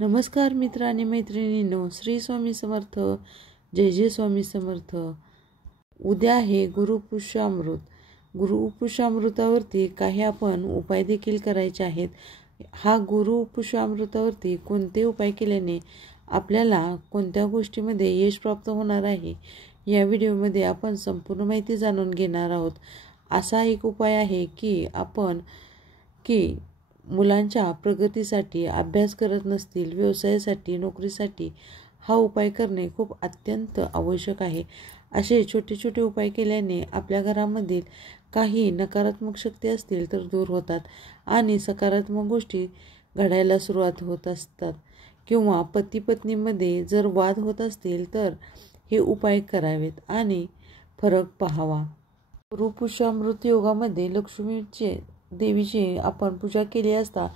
नमस्कार मित्र आणि मैत्रिणींनो, श्री स्वामी समर्थ. जय जय स्वामी समर्थ. उद्या आहे गुरुपुष्यामृत. गुरुपुष्यामृतावरती काही आपण उपाय देखील करायचे आहेत. हा गुरुपुष्यामृतावरती कोणते उपाय केल्याने आपल्याला कोणत्या गोष्टीमध्ये यश प्राप्त होणार आहे, या व्हिडिओमध्ये आपण संपूर्ण माहिती जाणून घेणार आहोत. असा एक उपाय आहे की मुलांच्या प्रगतीसाठी, अभ्यास करत नसतील, व्यवसायासाठी, नोकरीसाठी हा उपाय करणे खूप अत्यंत आवश्यक आहे. असे छोटे छोटे उपाय केल्याने आपल्या घरामधील काही नकारात्मक शक्ती असतील तर दूर होतात आणि सकारात्मक गोष्टी घडायला सुरुवात होत असतात. किंवा पती पत्नीमध्ये जर वाद होत असतील तर हे उपाय करावेत आणि फरक पाहावा. गुरुपुष्यामृत योगामध्ये लक्ष्मीचे देवीची आपण पूजा केली असता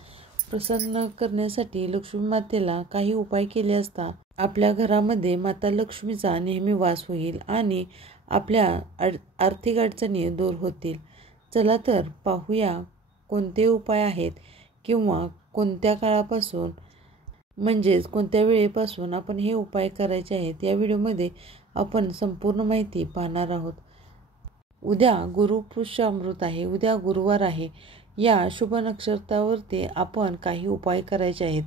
प्रसन्न करण्यासाठी लक्ष्मी मातेला काही उपाय केले असता आपल्या घरामध्ये माता लक्ष्मीचा नेहमी वास होईल आणि आपल्या आर्थिक अडचणी दूर होतील. चला तर पाहूया कोणते उपाय आहेत किंवा कोणत्या काळापासून म्हणजेच कोणत्या वेळेपासून आपण हे उपाय करायचे आहेत. या व्हिडिओमध्ये आपण संपूर्ण माहिती पाहणार आहोत. उद्या गुरुपुष्यामृत आहे. उद्या गुरुवार आहे. या शुभ नक्षत्रावरती आपण काही उपाय करायचे आहेत.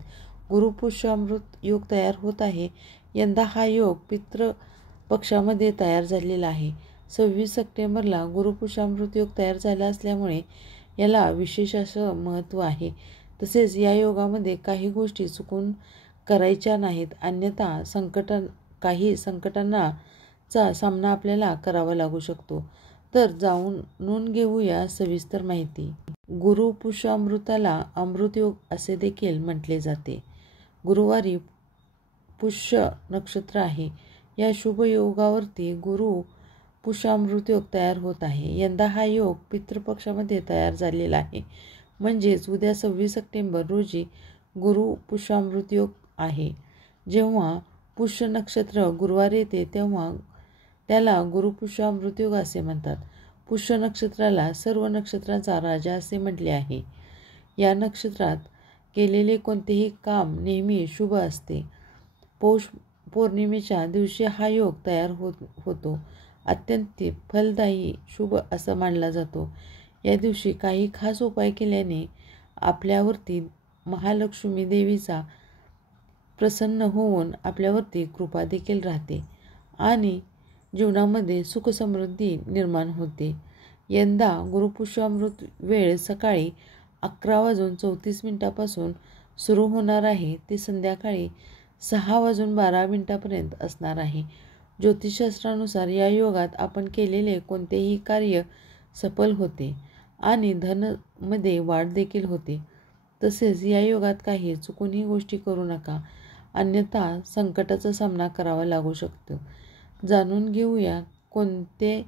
गुरुपुष्यामृत योग तयार होत आहे. यंदा हा योग पितृ पक्षामध्ये तयार झालेला आहे. 26 सप्टेंबरला गुरुपुष्यामृत योग तयार झाला असल्यामुळे याला विशेष असं महत्त्व आहे. तसेच या योगामध्ये काही गोष्टी चुकून करायच्या नाहीत, अन्यथा काही संकटांचा सामना आपल्याला करावा लागू शकतो. तर जाणून घेऊया सविस्तर माहिती. गुरुपुष्यामृताला अमृत योग असे देखील म्हटले जाते. गुरुवारी पुष्य नक्षत्र आहे. या शुभ योगावरती गुरुपुष्यामृत योग तयार होत आहे. यंदा हा योग पितृपक्षामध्ये तयार झालेला आहे. म्हणजेच उद्या 26 सप्टेंबर रोजी गुरुपुष्यामृत योग आहे. जेव्हा पुष्य नक्षत्र गुरुवार येते तेव्हा त्याला गुरुपुष्यामृत योग असे म्हणतात. पुष्य नक्षत्राला सर्व नक्षत्रांचा राजा असे म्हटले आहे. या नक्षत्रात केलेले कोणतेही काम नेहमी शुभ असते. पौष पौर्णिमेच्या दिवशी हा योग तयार होतो. अत्यंत फलदायी, शुभ असा मानला जातो. या दिवशी काही खास उपाय केल्याने आपल्यावरती महालक्ष्मी देवीचा प्रसन्न होऊन आपल्यावरती कृपा देखील राहते आणि जीवनामध्ये सुख समृद्धी निर्माण होते. यंदा गुरुपुष्यामृत वेळ सकाळी 11:34 सुरू होणार आहे ते संध्याकाळी 6:12 असणार आहे. ज्योतिषशास्त्रानुसार या योगात आपण केलेले कोणतेही कार्य सफल होते आणि धनमध्ये वाढ देखील होते. तसेच या योगात काही चुकूनही गोष्टी करू नका, अन्यथा संकटाचा सामना करावा लागू शकतो. जाणून घेऊया कोणते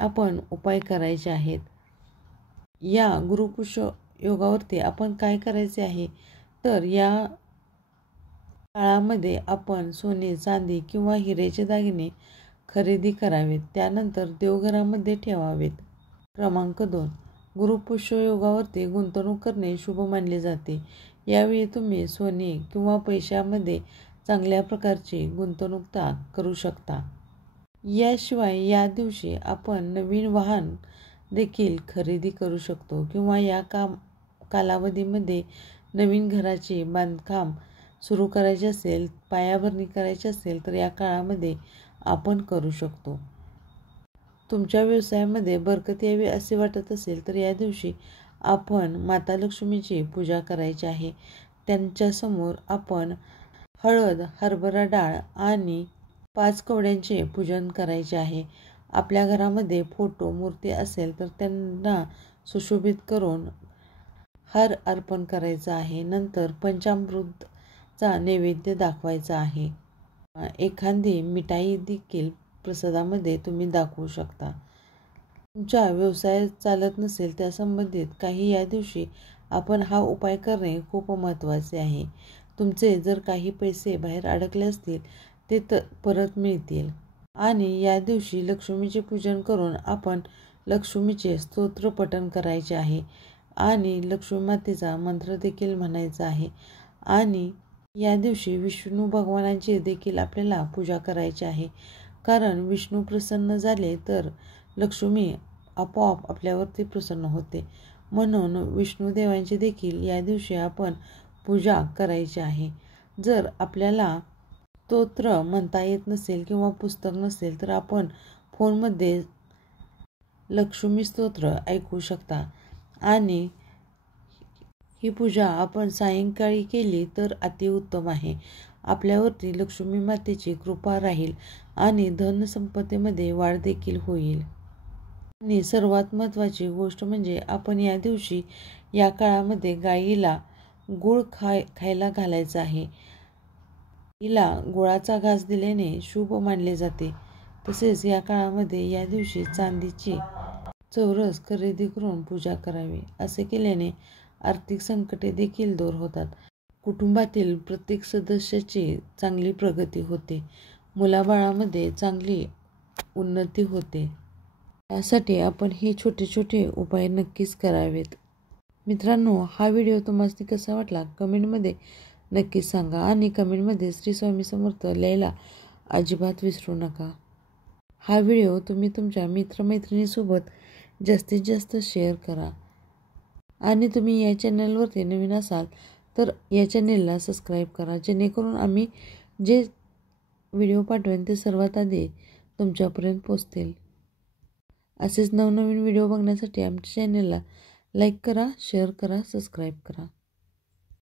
आपण उपाय करायचे आहेत. या गुरुपुष्य योगावरती आपण काय करायचे आहे तर या काळामध्ये आपण सोने, चांदी किंवा हिऱ्याचे दागिने खरेदी करावेत. त्यानंतर देवघरामध्ये ठेवावेत. क्रमांक 2. गुरुपुष्य योगावरती गुंतवणूक करणे शुभ मानले जाते. यावेळी तुम्ही सोने किंवा पैशामध्ये चांगल्या प्रकारची गुंतवणूक करू शकता. याशिवाय या दिवशी आपण नवीन वाहन देखील खरेदी करू शकतो किंवा या कालावधीमध्ये नवीन घराचे बांधकाम सुरू करायचे असेल, पायाभरणी करायची असेल तर या काळामध्ये आपण करू शकतो. तुमच्या व्यवसायामध्ये बरकत यावी असे वाटत असेल तर या दिवशी आपण माता लक्ष्मीची पूजा करायची आहे. त्यांच्यासमोर आपण हळद, हरभरा डाळ आणि 5 कवड्यांचे पूजन करायचे आहे. आपल्या घरामध्ये फोटो, मूर्ती असेल तर त्यांना सुशोभित करून हार अर्पण करायचा आहे. नंतर पंचामृतचा नैवेद्य दाखवायचा आहे. एखादी मिठाई देखील प्रसादामध्ये तुम्ही दाखवू शकता. तुमच्या व्यवसाय चालत नसेल त्या संबंधित काही या दिवशी आपण हा उपाय करणे खूप महत्त्वाचे आहे. तुमचे जर काही पैसे बाहेर अडकले असतील ते परत मिळतील. आणि या दिवशी लक्ष्मीचे पूजन करून आपण लक्ष्मीचे स्तोत्र पठण करायचे आहे आणि लक्ष्मी मातेचा मंत्र देखील म्हणायचा आहे. आणि या दिवशी विष्णू भगवानांची देखील आपल्याला पूजा करायची आहे, कारण विष्णू प्रसन्न झाले तर लक्ष्मी आपोआप आपल्यावरती प्रसन्न होते. म्हणून विष्णुदेवांची देखील या दिवशी आपण पूजा करायची आहे. जर आपल्याला स्तोत्र म्हणता येत नसेल किंवा पुस्तक नसेल तर आपण फोनमध्ये लक्ष्मी स्तोत्र ऐकू शकता आणि ही पूजा आपण सायंकाळी केली तर अतिउत्तम आहे. आपल्यावरती लक्ष्मी मातेची कृपा राहील आणि धनसंपत्तीमध्ये वाढ देखील होईल. आणि सर्वात महत्त्वाची गोष्ट म्हणजे आपण या दिवशी या काळामध्ये गाईला गूळ खायला घालायचा आहे. गाईला गुळाचा घास दिल्याने शुभ मानले जाते. तसेच या काळामध्ये या दिवशी चांदीची चौरस खरेदी करून पूजा करावी. असे केल्याने आर्थिक संकटे देखील दूर होतात. कुटुंबातील प्रत्येक सदस्याची चांगली प्रगती होते. मुलाबाळामध्ये चांगली उन्नती होते. यासाठी आपण हे छोटे छोटे उपाय नक्कीच करावेत. मित्रांनो, हा व्हिडिओ तुम्हाला कसा वाटला कमेंटमध्ये नक्कीच सांगा आणि कमेंटमध्ये श्री स्वामी समर्थ लिहायला अजिबात विसरू नका. हा व्हिडिओ तुम्ही तुमच्या मित्रमैत्रिणीसोबत जास्तीत जास्त शेअर करा आणि तुम्ही या चॅनलवरती नवीन असाल तर या चॅनेलला सबस्क्राईब करा, जेणेकरून आम्ही जे व्हिडिओ पाठवेन ते सर्वात आधी तुमच्यापर्यंत पोहोचतील. असेच नवनवीन व्हिडिओ बघण्यासाठी आमच्या चॅनेलला लाईक करा, शेअर करा, सबस्क्राईब करा.